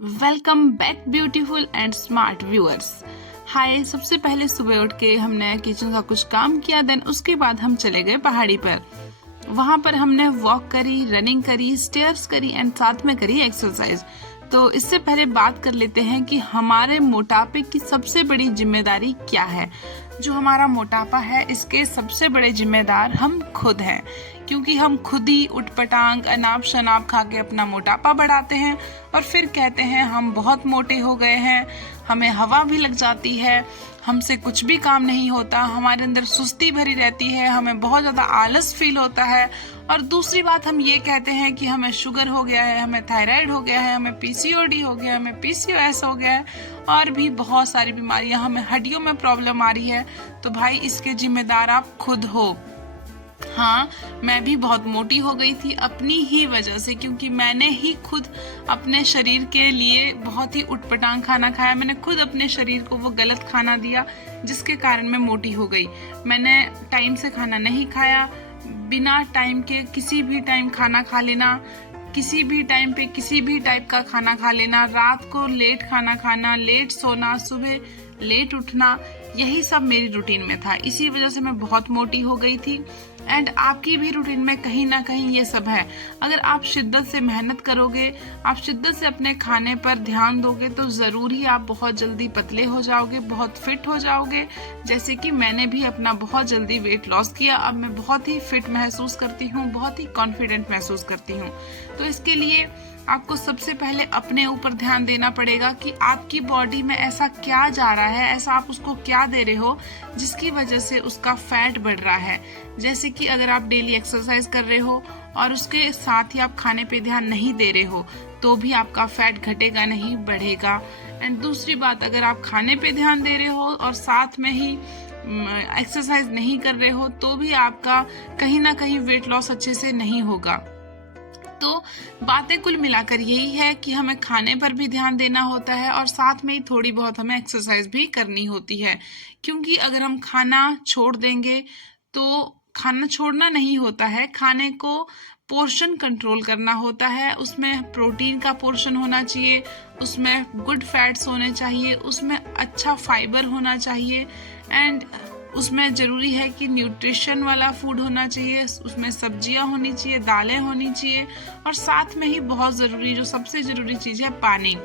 Welcome back beautiful and smart viewers. Hi, सबसे पहले सुबह उठ के हमने किचन का कुछ काम किया, देन उसके बाद हम चले गए पहाड़ी पर। वहां पर हमने वॉक करी, रनिंग करी, स्टेयर्स करी एंड साथ में करी एक्सरसाइज। तो इससे पहले बात कर लेते हैं कि हमारे मोटापे की सबसे बड़ी जिम्मेदारी क्या है। जो हमारा मोटापा है, इसके सबसे बड़े जिम्मेदार हम खुद हैं, क्योंकि हम खुद ही उटपटांग अनाप शनाप खा के अपना मोटापा बढ़ाते हैं और फिर कहते हैं हम बहुत मोटे हो गए हैं। हमें हवा भी लग जाती है, हमसे कुछ भी काम नहीं होता, हमारे अंदर सुस्ती भरी रहती है, हमें बहुत ज्यादा आलस फील होता है। और दूसरी बात, हम ये कहते हैं कि हमें शुगर हो गया है, हमें थायराइड हो गया है, हमें पीसीओडी हो गया है, हमें पीसीओएस हो गया है और भी बहुत सारी बीमारियां, हमें हड्डियों में प्रॉब्लम आ रही है। तो भाई, इसके जिम्मेदार आप खुद हो। हाँ, मैं भी बहुत मोटी हो गई थी अपनी ही वजह से, क्योंकि मैंने ही खुद अपने शरीर के लिए बहुत ही उटपटांग खाना खाया। मैंने खुद अपने शरीर को वो गलत खाना दिया जिसके कारण मैं मोटी हो गई। मैंने टाइम से खाना नहीं खाया, बिना टाइम के किसी भी टाइम खाना खा लेना, किसी भी टाइम पे किसी भी टाइप का खाना खा लेना, रात को लेट खाना खाना, लेट सोना, सुबह लेट उठना, यही सब मेरी रूटीन में था। इसी वजह से मैं बहुत मोटी हो गई थी। एंड आपकी भी रूटीन में कहीं ना कहीं ये सब है। अगर आप शिद्दत से मेहनत करोगे, आप शिद्दत से अपने खाने पर ध्यान दोगे, तो जरूर ही आप बहुत जल्दी पतले हो जाओगे, बहुत फिट हो जाओगे। जैसे कि मैंने भी अपना बहुत जल्दी वेट लॉस किया। अब मैं बहुत ही फिट महसूस करती हूँ, बहुत ही कॉन्फिडेंट महसूस करती हूँ। तो इसके लिए आपको सबसे पहले अपने ऊपर ध्यान देना पड़ेगा कि आपकी बॉडी में ऐसा क्या जा रहा है, ऐसा आप उसको क्या दे रहे हो जिसकी वजह से उसका फैट बढ़ रहा है। जैसे कि अगर आप डेली एक्सरसाइज कर रहे हो और उसके साथ ही आप खाने पे ध्यान नहीं दे रहे हो, तो भी आपका फैट घटेगा नहीं, बढ़ेगा। एंड दूसरी बात, अगर आप खाने पे ध्यान दे रहे हो और साथ में ही एक्सरसाइज नहीं कर रहे हो, तो भी आपका कहीं ना कहीं वेट लॉस अच्छे से नहीं होगा। तो बातें कुल मिलाकर यही है कि हमें खाने पर भी ध्यान देना होता है और साथ में ही थोड़ी बहुत हमें एक्सरसाइज भी करनी होती है। क्योंकि अगर हम खाना छोड़ देंगे, तो खाना छोड़ना नहीं होता है, खाने को पोर्शन कंट्रोल करना होता है। उसमें प्रोटीन का पोर्शन होना चाहिए, उसमें गुड फैट्स होने चाहिए, उसमें अच्छा फाइबर होना चाहिए एंड उसमें जरूरी है कि न्यूट्रिशन वाला फूड होना चाहिए, उसमें सब्जियां होनी चाहिए, दालें होनी चाहिए और साथ में ही बहुत जरूरी, जो सबसे जरूरी चीज है, पानी।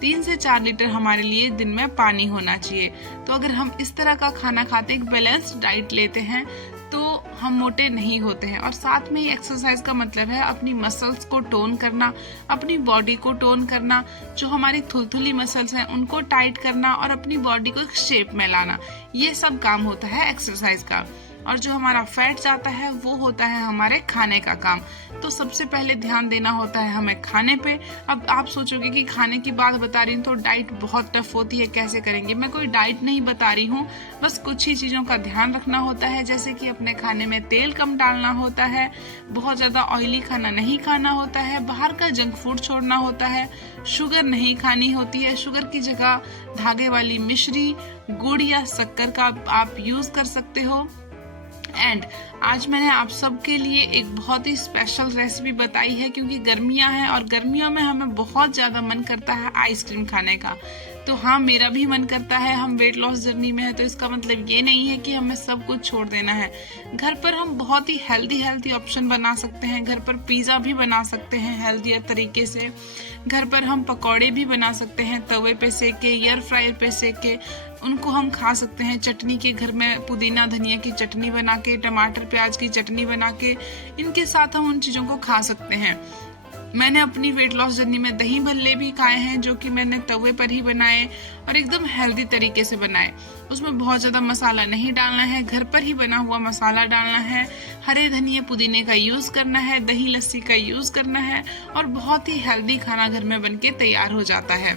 3 से 4 लीटर हमारे लिए दिन में पानी होना चाहिए। तो अगर हम इस तरह का खाना खाते, एक बैलेंस्ड डाइट लेते हैं, तो हम मोटे नहीं होते हैं। और साथ में ही एक्सरसाइज का मतलब है अपनी मसल्स को टोन करना, अपनी बॉडी को टोन करना, जो हमारी थुलथुली मसल्स हैं उनको टाइट करना और अपनी बॉडी को एक शेप में लाना। ये सब काम होता है एक्सरसाइज का। और जो हमारा फैट जाता है वो होता है हमारे खाने का काम। तो सबसे पहले ध्यान देना होता है हमें खाने पे। अब आप सोचोगे कि खाने की बात बता रही हूँ तो डाइट बहुत टफ होती है, कैसे करेंगे। मैं कोई डाइट नहीं बता रही हूँ, बस कुछ ही चीजों का ध्यान रखना होता है। जैसे कि अपने खाने में तेल कम डालना होता है, बहुत ज्यादा ऑयली खाना नहीं खाना होता है, बाहर का जंक फूड छोड़ना होता है, शुगर नहीं खानी होती है। शुगर की जगह धागे वाली मिश्री, गुड़ या शक्कर का आप यूज कर सकते हो। एंड आज मैंने आप सबके लिए एक बहुत ही स्पेशल रेसिपी बताई है, क्योंकि गर्मियां हैं और गर्मियों में हमें बहुत ज्यादा मन करता है आइसक्रीम खाने का। तो हाँ, मेरा भी मन करता है। हम वेट लॉस जर्नी में है, तो इसका मतलब ये नहीं है कि हमें सब कुछ छोड़ देना है। घर पर हम बहुत ही हेल्दी ऑप्शन बना सकते हैं। घर पर पिज्जा भी बना सकते हैं हेल्दियर तरीके से। घर पर हम पकौड़े भी बना सकते हैं, तवे पे सेक के, एयर फ्रायर पे सेक के उनको हम खा सकते हैं। चटनी के, घर में पुदीना धनिया की चटनी बना के, टमाटर प्याज की चटनी बना के, इनके साथ हम उन चीजों को खा सकते हैं। मैंने अपनी वेट लॉस जर्नी में दही भल्ले भी खाए हैं, जो कि मैंने तवे पर ही बनाए और एकदम हेल्दी तरीके से बनाए। उसमें बहुत ज्यादा मसाला नहीं डालना है, घर पर ही बना हुआ मसाला डालना है, हरे धनिया पुदीने का यूज करना है, दही लस्सी का यूज करना है और बहुत ही हेल्दी खाना घर में बनके तैयार हो जाता है।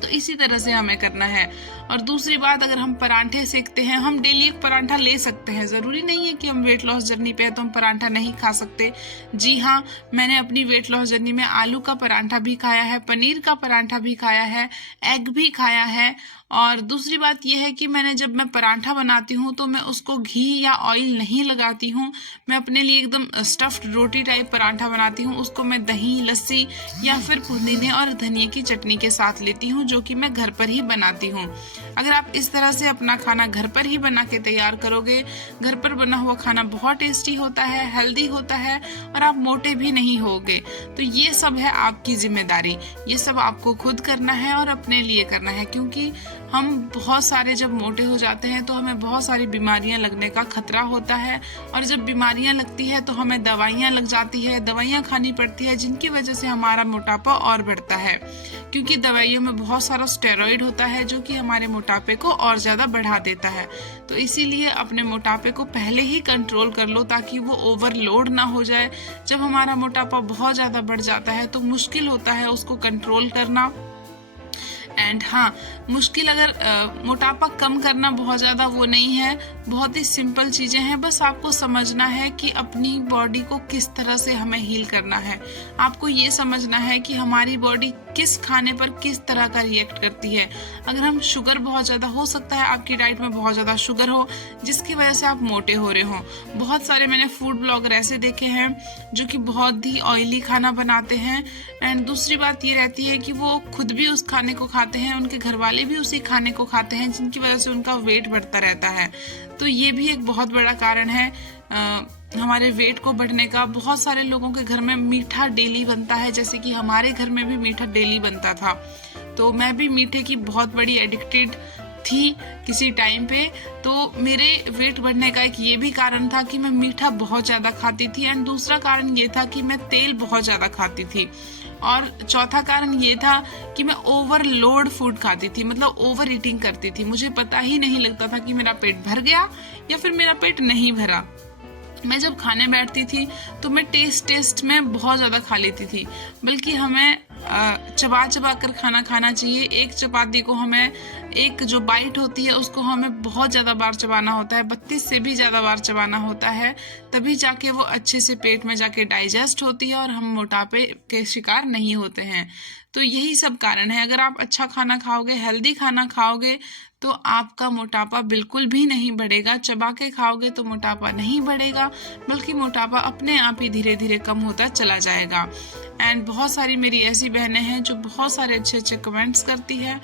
तो इसी तरह से हमें करना है। और दूसरी बात, अगर हम परांठे सेकते हैं, हम डेली एक परांठा ले सकते हैं। जरूरी नहीं है कि हम वेट लॉस जर्नी पे है तो हम परांठा नहीं खा सकते। जी हाँ, मैंने अपनी वेट लॉस जर्नी में आलू का परांठा भी खाया है, पनीर का परांठा भी खाया है, एग भी खाया है और दूसरी बात यह है कि जब मैं पराठा बनाती हूँ तो मैं उसको घी या ऑयल नहीं लगाती हूँ। मैं अपने लिए एकदम स्टफ्ड रोटी टाइप पराठा बनाती हूँ। उसको मैं दही, लस्सी या फिर पुदीने और धनिए की चटनी के साथ लेती हूँ, जो कि मैं घर पर ही बनाती हूँ। अगर आप इस तरह से अपना खाना घर पर ही बना के तैयार करोगे, घर पर बना हुआ खाना बहुत टेस्टी होता है, हेल्दी होता है और आप मोटे भी नहीं होगे। तो ये सब है आपकी जिम्मेदारी, ये सब आपको खुद करना है और अपने लिए करना है, क्योंकि हम बहुत सारे जब मोटे हो जाते हैं तो हमें बहुत सारी बीमारियां लगने का खतरा होता है। और जब बीमारियां लगती है तो हमें दवाइयां लग जाती है, दवाइयां खानी पड़ती है, जिनकी वजह से हमारा मोटापा और बढ़ता है, क्योंकि दवाइयों में बहुत सारा स्टेरॉइड होता है जो कि हमारे मोटापे को और ज़्यादा बढ़ा देता है। तो इसीलिए अपने मोटापे को पहले ही कंट्रोल कर लो ताकि वो ओवरलोड ना हो जाए। जब हमारा मोटापा बहुत ज़्यादा बढ़ जाता है तो मुश्किल होता है उसको कंट्रोल करना। एंड हाँ, मुश्किल अगर मोटापा कम करना बहुत ज़्यादा वो नहीं है, बहुत ही सिंपल चीज़ें हैं। बस आपको समझना है कि अपनी बॉडी को किस तरह से हमें हील करना है। आपको ये समझना है कि हमारी बॉडी किस खाने पर किस तरह का रिएक्ट करती है। अगर हम शुगर बहुत ज़्यादा, हो सकता है आपकी डाइट में बहुत ज़्यादा शुगर हो जिसकी वजह से आप मोटे हो रहे हो। बहुत सारे मैंने फूड ब्लॉगर ऐसे देखे हैं जो कि बहुत ही ऑयली खाना बनाते हैं। एंड दूसरी बात ये रहती है कि वो खुद भी उस खाने को खाते हैं, उनके घर वाले भी उसी खाने को खाते हैं, जिनकी वजह से उनका वेट बढ़ता रहता है। तो ये भी एक बहुत बड़ा कारण है हमारे वेट को बढ़ने का। बहुत सारे लोगों के घर में मीठा डेली बनता है, जैसे कि हमारे घर में भी मीठा डेली बनता था। तो मैं भी मीठे की बहुत बड़ी एडिक्टेड थी किसी टाइम पे। तो मेरे वेट बढ़ने का एक ये भी कारण था कि मैं मीठा बहुत ज़्यादा खाती थी। एंड दूसरा कारण ये था कि मैं तेल बहुत ज़्यादा खाती थी। और चौथा कारण ये था कि मैं ओवरलोड फूड खाती थी, मतलब ओवर ईटिंग करती थी। मुझे पता ही नहीं लगता था कि मेरा पेट भर गया या फिर मेरा पेट नहीं भरा। मैं जब खाने बैठती थी तो मैं टेस्ट में बहुत ज़्यादा खा लेती थी, बल्कि हमें चबा चबा कर खाना खाना चाहिए। एक चपाती को हमें, एक जो बाइट होती है उसको हमें बहुत ज़्यादा बार चबाना होता है, 32 से भी ज़्यादा बार चबाना होता है, तभी जाके वो अच्छे से पेट में जाके डाइजेस्ट होती है और हम मोटापे के शिकार नहीं होते हैं। तो यही सब कारण है। अगर आप अच्छा खाना खाओगे, हेल्दी खाना खाओगे, तो आपका मोटापा बिल्कुल भी नहीं बढ़ेगा। चबा के खाओगे तो मोटापा नहीं बढ़ेगा, बल्कि मोटापा अपने आप ही धीरे धीरे कम होता चला जाएगा। एंड बहुत सारी मेरी ऐसी बहनें हैं जो बहुत सारे अच्छे अच्छे कमेंट्स करती है।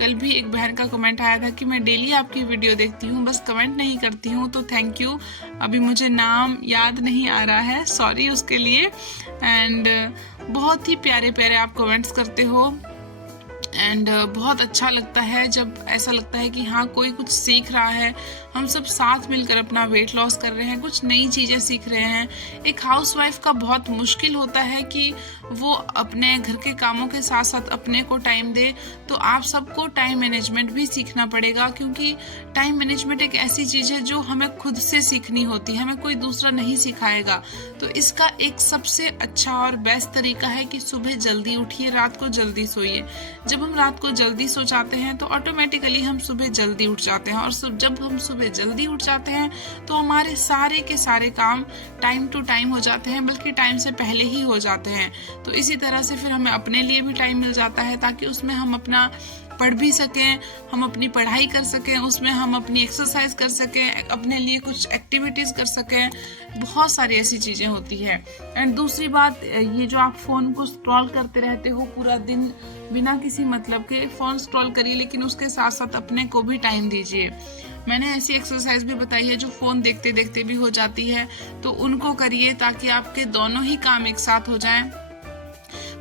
कल भी एक बहन का कमेंट आया था कि मैं डेली आपकी वीडियो देखती हूँ, बस कमेंट नहीं करती हूँ। तो थैंक यू। अभी मुझे नाम याद नहीं आ रहा है, सॉरी उसके लिए। एंड बहुत ही प्यारे प्यारे आप कमेंट्स करते हो। एंड बहुत अच्छा लगता है जब ऐसा लगता है कि हाँ, कोई कुछ सीख रहा है, हम सब साथ मिलकर अपना वेट लॉस कर रहे हैं, कुछ नई चीज़ें सीख रहे हैं। एक हाउसवाइफ का बहुत मुश्किल होता है कि वो अपने घर के कामों के साथ साथ अपने को टाइम दे। तो आप सबको टाइम मैनेजमेंट भी सीखना पड़ेगा, क्योंकि टाइम मैनेजमेंट एक ऐसी चीज़ है जो हमें खुद से सीखनी होती है, हमें कोई दूसरा नहीं सिखाएगा। तो इसका एक सबसे अच्छा और बेस्ट तरीका है कि सुबह जल्दी उठिए, रात को जल्दी सोइए। जब हम रात को जल्दी सो जाते हैं तो ऑटोमेटिकली हम सुबह जल्दी उठ जाते हैं, और जब हम सुबह जल्दी उठ जाते हैं तो हमारे सारे के सारे काम टाइम टू टाइम हो जाते हैं, बल्कि टाइम से पहले ही हो जाते हैं। तो इसी तरह से फिर हमें अपने लिए भी टाइम मिल जाता है, ताकि उसमें हम अपना पढ़ भी सकें, हम अपनी पढ़ाई कर सकें, उसमें हम अपनी एक्सरसाइज कर सकें, अपने लिए कुछ एक्टिविटीज़ कर सकें। बहुत सारी ऐसी चीज़ें होती है। एंड दूसरी बात, ये जो आप फ़ोन को स्क्रॉल करते रहते हो पूरा दिन बिना किसी मतलब के, फ़ोन स्क्रॉल करिए, लेकिन उसके साथ साथ अपने को भी टाइम दीजिए। मैंने ऐसी एक्सरसाइज भी बताई है जो फ़ोन देखते देखते भी हो जाती है, तो उनको करिए ताकि आपके दोनों ही काम एक साथ हो जाएं,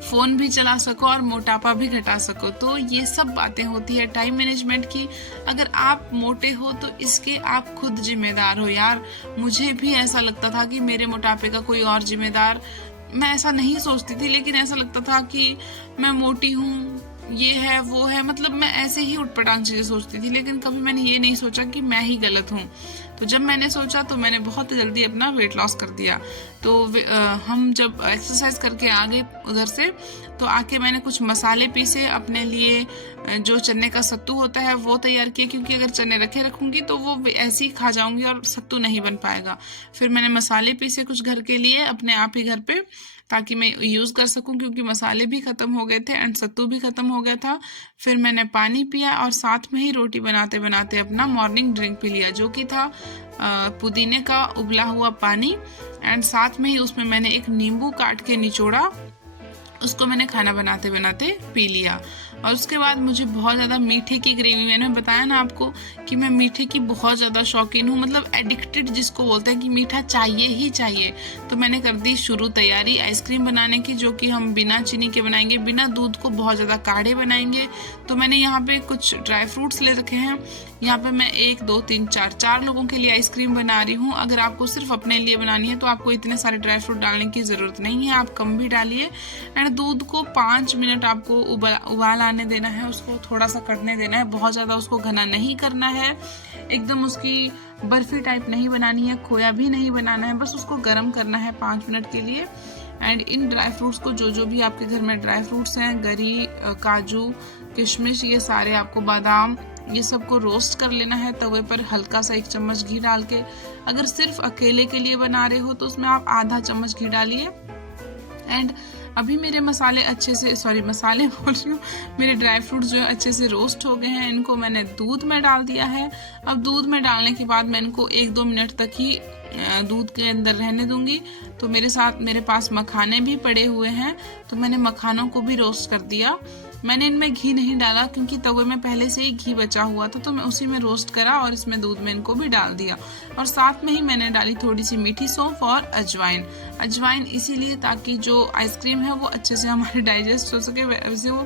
फ़ोन भी चला सको और मोटापा भी घटा सको। तो ये सब बातें होती है टाइम मैनेजमेंट की। अगर आप मोटे हो तो इसके आप खुद जिम्मेदार हो यार। मुझे भी ऐसा लगता था कि मेरे मोटापे का कोई और जिम्मेदार, मैं ऐसा नहीं सोचती थी, लेकिन ऐसा लगता था कि मैं मोटी हूँ, ये है वो है, मतलब मैं ऐसे ही उटपटांग चीज़ें सोचती थी, लेकिन कभी मैंने ये नहीं सोचा कि मैं ही गलत हूँ। तो जब मैंने सोचा तो मैंने बहुत जल्दी अपना वेट लॉस कर दिया। तो हम जब एक्सरसाइज करके आ गए उधर से, तो आके मैंने कुछ मसाले पीसे अपने लिए। जो चने का सत्तू होता है वो तैयार किया, क्योंकि अगर चने रखे रखूंगी तो वो ऐसे ही खा जाऊंगी और सत्तू नहीं बन पाएगा। फिर मैंने मसाले पीसे कुछ घर के लिए अपने आप ही घर पे, ताकि मैं यूज़ कर सकूं, क्योंकि मसाले भी ख़त्म हो गए थे एंड सत्तू भी ख़त्म हो गया था। फिर मैंने पानी पिया और साथ में ही रोटी बनाते बनाते अपना मॉर्निंग ड्रिंक पी लिया, जो कि था पुदीने का उबला हुआ पानी। एंड साथ में ही उसमें मैंने एक नींबू काट के निचोड़ा, उसको मैंने खाना बनाते बनाते पी लिया। और उसके बाद मुझे बहुत ज़्यादा मीठे की क्रेविंग, मैंने बताया ना आपको कि मैं मीठे की बहुत ज़्यादा शौकीन हूँ, मतलब एडिक्टेड जिसको बोलते हैं कि मीठा चाहिए ही चाहिए। तो मैंने कर दी शुरू तैयारी आइसक्रीम बनाने की, जो कि हम बिना चीनी के बनाएंगे, बिना दूध को बहुत ज़्यादा गाढ़े बनाएंगे। तो मैंने यहाँ पे कुछ ड्राई फ्रूट्स ले रखे हैं। यहाँ पे मैं 1 2 3 4 लोगों के लिए आइसक्रीम बना रही हूँ। अगर आपको सिर्फ अपने लिए बनानी है तो आपको इतने सारे ड्राई फ्रूट डालने की ज़रूरत नहीं है, आप कम भी डालिए। एंड दूध को 5 मिनट आपको उबाल आने देना है, उसको थोड़ा सा कटने देना है, बहुत ज़्यादा उसको घना नहीं करना है, एकदम उसकी बर्फी टाइप नहीं बनानी है, खोया भी नहीं बनाना है, बस उसको गर्म करना है 5 मिनट के लिए। एंड इन ड्राई फ्रूट्स को, जो जो भी आपके घर में ड्राई फ्रूट्स हैं, गरी, काजू, किशमिश, ये सारे आपको, बादाम, ये सबको रोस्ट कर लेना है तवे पर हल्का सा 1 चम्मच घी डाल के। अगर सिर्फ अकेले के लिए बना रहे हो तो उसमें आप आधा चम्मच घी डालिए। एंड अभी मेरे मसाले अच्छे से, मसाले बोल रही हूँ, मेरे ड्राई फ्रूट्स जो है अच्छे से रोस्ट हो गए हैं। इनको मैंने दूध में डाल दिया है। अब दूध में डालने के बाद मैं इनको 1 2 मिनट तक ही दूध के अंदर रहने दूंगी। तो मेरे पास मखाने भी पड़े हुए हैं, तो मैंने मखानों को भी रोस्ट कर दिया। मैंने इनमें घी नहीं डाला क्योंकि तवे में पहले से ही घी बचा हुआ था, तो मैं उसी में रोस्ट करा और इसमें दूध में इनको भी डाल दिया। और साथ में ही मैंने डाली थोड़ी सी मीठी सौंफ और अजवाइन इसीलिए ताकि जो आइसक्रीम है वो अच्छे से हमारे डाइजेस्ट हो सके। वैसे वो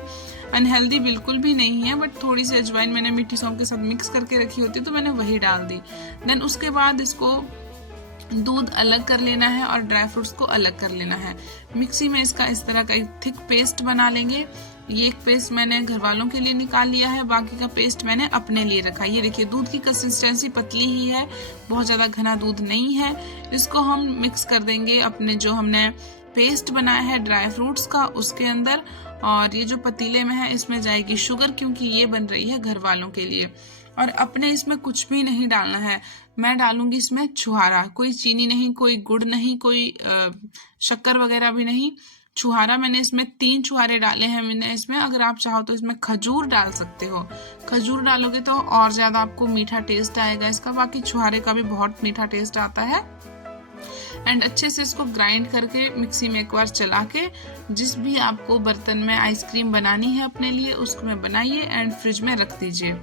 अनहेल्दी बिल्कुल भी नहीं है, बट थोड़ी सी अजवाइन मैंने मीठी सौंफ के साथ मिक्स करके रखी होती तो मैंने वही डाल दी। देन उसके बाद इसको दूध अलग कर लेना है और ड्राई फ्रूट्स को अलग कर लेना है। मिक्सी में इसका इस तरह का एक थिक पेस्ट बना लेंगे। ये एक पेस्ट मैंने घर वालों के लिए निकाल लिया है, बाकी का पेस्ट मैंने अपने लिए रखा। ये देखिए दूध की कंसिस्टेंसी पतली ही है, बहुत ज़्यादा घना दूध नहीं है। इसको हम मिक्स कर देंगे अपने जो हमने पेस्ट बनाया है ड्राई फ्रूट्स का उसके अंदर। और ये जो पतीले में है इसमें जाएगी शुगर, क्योंकि ये बन रही है घर वालों के लिए। और अपने इसमें कुछ भी नहीं डालना है। मैं डालूंगी इसमें छुहारा, कोई चीनी नहीं, कोई गुड़ नहीं, कोई शक्कर वगैरह भी नहीं। छुहारा मैंने इसमें 3 छुहारे डाले हैं मैंने इसमें। अगर आप चाहो तो इसमें खजूर डाल सकते हो, खजूर डालोगे तो और ज़्यादा आपको मीठा टेस्ट आएगा इसका। बाकी छुहारे का भी बहुत मीठा टेस्ट आता है। एंड अच्छे से इसको ग्राइंड करके मिक्सी में एक बार चला के, जिस भी आपको बर्तन में आइसक्रीम बनानी है अपने लिए उसको में बनाइए एंड फ्रिज में रख दीजिए।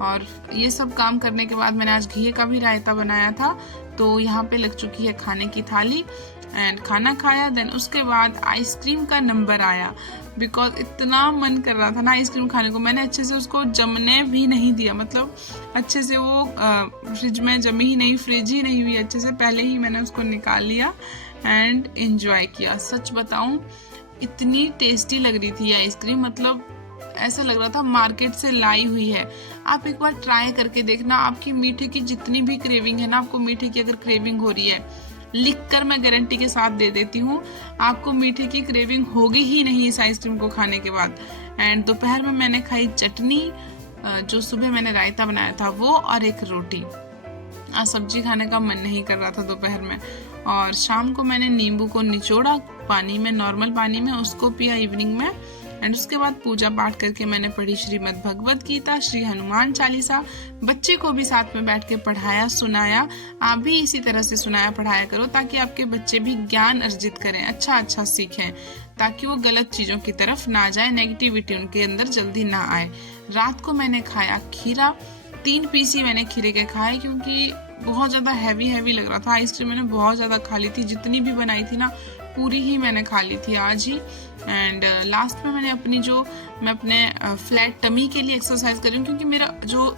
और ये सब काम करने के बाद मैंने आज घी का भी रायता बनाया था, तो यहाँ पे लग चुकी है खाने की थाली। एंड खाना खाया, देन उसके बाद आइसक्रीम का नंबर आया, बिकॉज इतना मन कर रहा था ना आइसक्रीम खाने को। मैंने अच्छे से उसको जमने भी नहीं दिया, मतलब अच्छे से वो फ्रिज में जमी ही नहीं, फ्रिज ही नहीं हुई अच्छे से, पहले ही मैंने उसको निकाल लिया एंड एंजॉय किया। सच बताऊं इतनी टेस्टी लग रही थी आइसक्रीम, मतलब ऐसा लग रहा था मार्केट से लाई हुई है। आप एक बार ट्राई करके देखना। आपकी मीठे की जितनी भी क्रेविंग है ना, आपको मीठे की अगर क्रेविंग हो रही है, लिखकर मैं गारंटी के साथ दे देती हूँ आपको मीठे की क्रेविंग होगी ही नहीं इस आइसक्रीम को खाने के बाद। एंड दोपहर में मैंने खाई चटनी, जो सुबह मैंने रायता बनाया था वो, और एक रोटी। आज सब्जी खाने का मन नहीं कर रहा था दोपहर में। और शाम को मैंने नींबू को निचोड़ा पानी में, नॉर्मल पानी में, उसको पिया इवनिंग में। एंड उसके बाद पूजा पाठ करके मैंने पढ़ी श्रीमद् भगवत गीता, श्री हनुमान चालीसा। बच्चे को भी साथ में बैठ के पढ़ाया सुनाया। आप भी इसी तरह से सुनाया पढ़ाया करो, ताकि आपके बच्चे भी ज्ञान अर्जित करें, अच्छा सीखें, ताकि वो गलत चीजों की तरफ ना जाए, नेगेटिविटी उनके अंदर जल्दी ना आए। रात को मैंने खाया खीरा, 3 पीस ही मैंने खीरे के खाए, क्योंकि बहुत ज्यादा हैवी लग रहा था। आइसक्रीम मैंने बहुत ज्यादा खा ली थी, जितनी भी बनाई थी ना पूरी ही मैंने खा ली थी आज ही। एंड लास्ट में मैंने मैं अपने फ्लैट टमी के लिए एक्सरसाइज कर रही हूँ, क्योंकि मेरा जो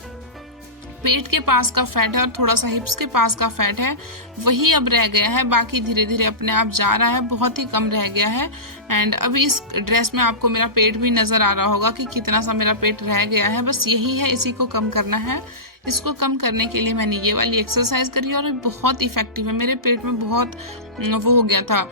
पेट के पास का फैट है और थोड़ा सा हिप्स के पास का फैट है वही अब रह गया है, बाकी धीरे धीरे अपने आप जा रहा है, बहुत ही कम रह गया है। एंड अभी इस ड्रेस में आपको मेरा पेट भी नजर आ रहा होगा कि कितना सा मेरा पेट रह गया है। बस यही है, इसी को कम करना है। इसको कम करने के लिए मैंने ये वाली एक्सरसाइज करी और बहुत इफेक्टिव है। मेरे पेट में बहुत वो हो गया था,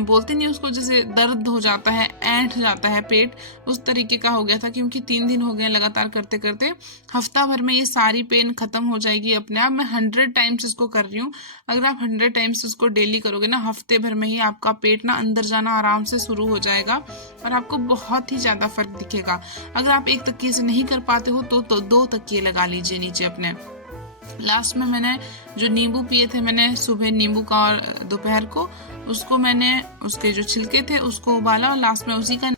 बोलते नहीं उसको, जैसे दर्द हो जाता है, ऐंठ जाता है पेट, उस तरीके का हो गया था। क्योंकि 3 दिन हो गए लगातार करते करते। हफ्ता भर में ये सारी पेन खत्म हो जाएगी अपने आप। मैं 100 टाइम्स इसको कर रही हूँ। अगर आप 100 टाइम्स इसको डेली करोगे ना, हफ्ते भर में ही आपका पेट ना अंदर जाना आराम से शुरू हो जाएगा और आपको बहुत ही ज्यादा फर्क दिखेगा। अगर आप एक तकिए से नहीं कर पाते हो तो 2 तकिए लगा लीजिए नीचे अपने। लास्ट में मैंने जो नींबू पिए थे, मैंने सुबह नींबू का और दोपहर को उसको मैंने उसके जो छिलके थे उसको उबाला और लास्ट में उसी का